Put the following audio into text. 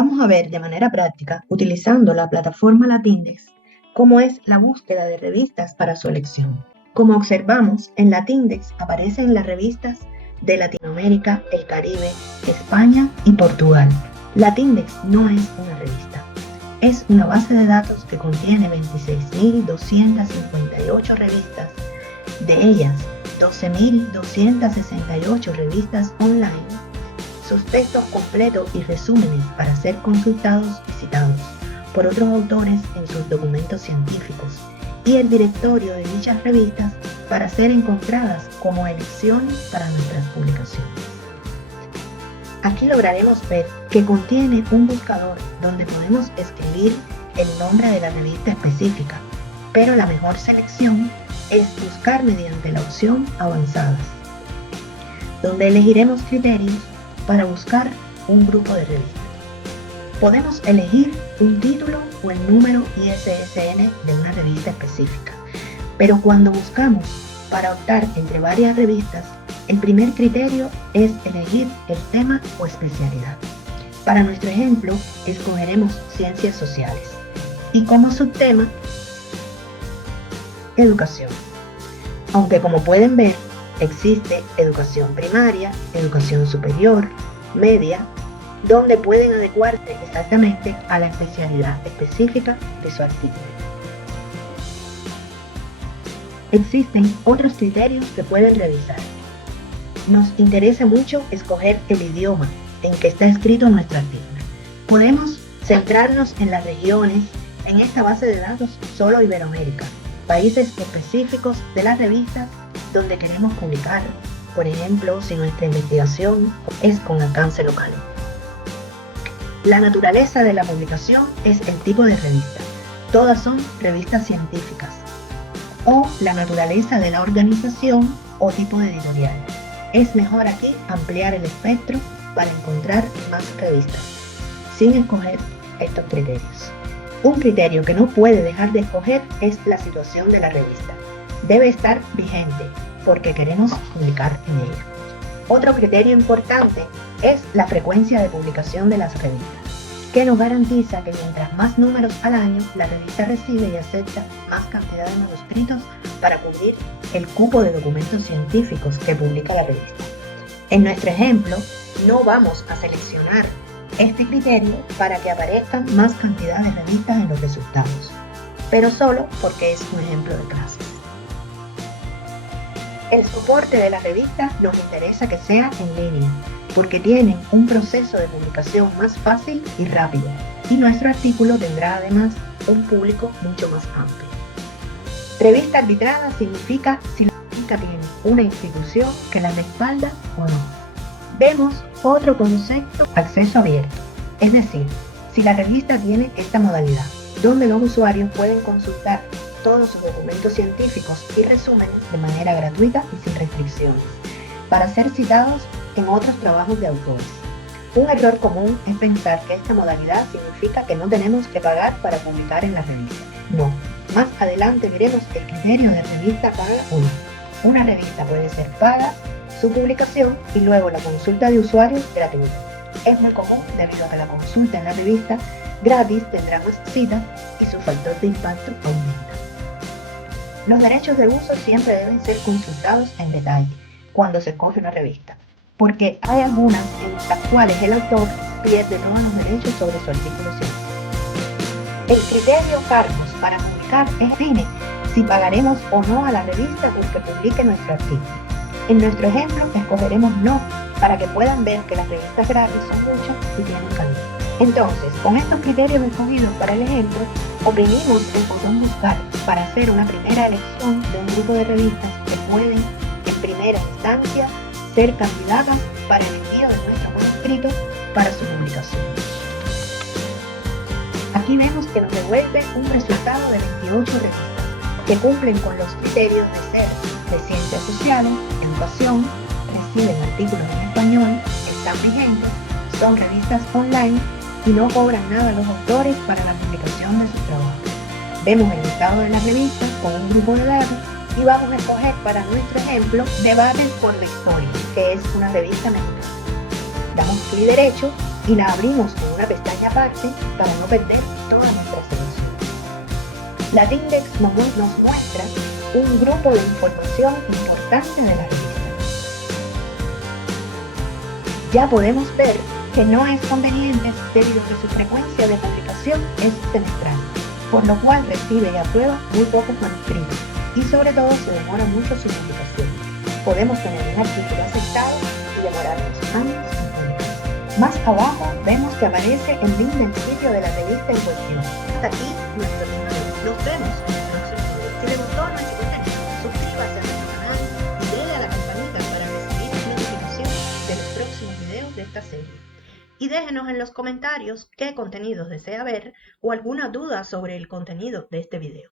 Vamos a ver de manera práctica, utilizando la plataforma Latindex, cómo es la búsqueda de revistas para su elección. Como observamos, en Latindex aparecen las revistas de Latinoamérica, el Caribe, España y Portugal. Latindex no es una revista, es una base de datos que contiene 26.258 revistas, de ellas 12.268 revistas online, sus textos completos y resúmenes para ser consultados y citados por otros autores en sus documentos científicos, y el directorio de dichas revistas para ser encontradas como elecciones para nuestras publicaciones. Aquí lograremos ver que contiene un buscador donde podemos escribir el nombre de la revista específica, pero la mejor selección es buscar mediante la opción Avanzadas, donde elegiremos criterios para buscar un grupo de revistas. Podemos elegir un título o el número ISSN de una revista específica, pero cuando buscamos para optar entre varias revistas, el primer criterio es elegir el tema o especialidad. Para nuestro ejemplo, escogeremos Ciencias Sociales y como subtema, Educación. Aunque como pueden ver, existe educación primaria, educación superior, media, donde pueden adecuarse exactamente a la especialidad específica de su artículo. Existen otros criterios que pueden revisar. Nos interesa mucho escoger el idioma en que está escrito nuestro artículo. Podemos centrarnos en las regiones, en esta base de datos solo Iberoamérica, países específicos de las revistas donde queremos publicar, por ejemplo, si nuestra investigación es con alcance local. La naturaleza de la publicación es el tipo de revista. Todas son revistas científicas. O la naturaleza de la organización o tipo de editorial. Es mejor aquí ampliar el espectro para encontrar más revistas, sin escoger estos criterios. Un criterio que no puede dejar de escoger es la situación de la revista. Debe estar vigente porque queremos publicar en ella. Otro criterio importante es la frecuencia de publicación de las revistas, que nos garantiza que mientras más números al año, la revista recibe y acepta más cantidad de manuscritos para cubrir el cupo de documentos científicos que publica la revista. En nuestro ejemplo, no vamos a seleccionar este criterio para que aparezcan más cantidad de revistas en los resultados, pero solo porque es un ejemplo de clases. El soporte de la revista nos interesa que sea en línea, porque tienen un proceso de publicación más fácil y rápido, y nuestro artículo tendrá además un público mucho más amplio. Revista arbitrada significa si la revista tiene una institución que la respalda o no. Vemos otro concepto, acceso abierto, es decir, si la revista tiene esta modalidad, donde los usuarios pueden consultar todos sus documentos científicos y resúmenes de manera gratuita y sin restricciones, para ser citados en otros trabajos de autores. Un error común es pensar que esta modalidad significa que no tenemos que pagar para publicar en la revista. No, más adelante veremos el criterio de revista paga o no. Una revista puede ser paga, su publicación y luego la consulta de usuarios gratuita. Es muy común debido a que la consulta en la revista gratis tendrá más citas y su factor de impacto aumenta. Los derechos de uso siempre deben ser consultados en detalle cuando se escoge una revista, porque hay algunas en las cuales el autor pierde todos los derechos sobre su artículo científico. El criterio cargos para publicar define si pagaremos o no a la revista porque publique nuestro artículo. En nuestro ejemplo escogeremos no, para que puedan ver que las revistas gratis son muchas y tienen calidad. Entonces, con estos criterios escogidos para el ejemplo, oprimimos el botón buscar para hacer una primera elección de un grupo de revistas que pueden, en primera instancia, ser candidatas para el envío de nuestro manuscrito para su publicación. Aquí vemos que nos devuelve un resultado de 28 revistas que cumplen con los criterios de ser de ciencias sociales, educación, reciben artículos en español, están vigentes, son revistas online y no cobran nada a los autores para la publicación de sus trabajos. Vemos el listado de las revistas con un grupo de datos y vamos a escoger para nuestro ejemplo Debates por la Historia, que es una revista mexicana. Damos clic derecho y la abrimos con una pestaña aparte para no perder toda nuestra selección. La Tindex nos muestra un grupo de información importante de la revista. Ya podemos ver que no es conveniente debido a que su frecuencia de publicación es semestral, por lo cual recibe y aprueba muy pocos manuscritos y sobre todo se demora mucho su publicación. Podemos tener un artículo aceptado y demorarnos años en publicar. Más abajo vemos que aparece el link del sitio de la revista en cuestión. Hasta aquí nuestro tema de hoy. Nos vemos en el próximo video. Si les gustó nuestro contenido, suscríbase a nuestro canal y dele a la campanita para recibir notificaciones de los próximos videos de esta serie. Y déjenos en los comentarios qué contenidos desea ver o alguna duda sobre el contenido de este video.